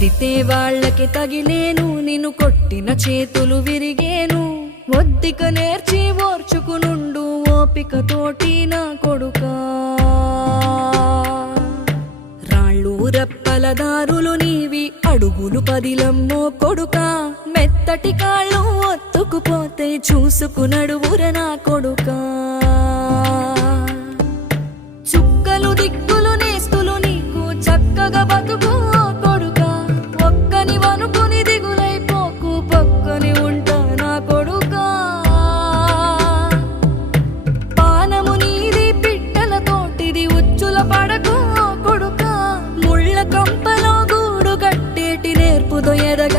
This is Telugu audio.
తిడితే వాళ్ళకి తగిలేను, నిన్ను కొట్టిన చేతులు విరిగేను. ఒద్దిక నేర్చి ఓర్చుకునుండు ఓపికతోటి నా కొడుకా. రాళ్ళు రప్పల దారులు నీవి, అడుగులు పదిలమ్మో కొడుకా. మెత్తటి కాళ్ళు ఒత్తుకుపోతే చూసుకునడువుర నా కొడుకా. చుక్కలు దిక్కులు నేస్తులు నీకు చక్కగా బతుకు కొడుకా. ఒక్కని వనుకుని దిగులైపోకు, పక్కని ఉంటా నా కొడుకా. పానము నీది పిట్టల తోటిది, ఉచ్చుల పడకు కొడుకా. ముళ్ళ కంపలో గూడు గట్టేటి నేర్పుతో ఎదగ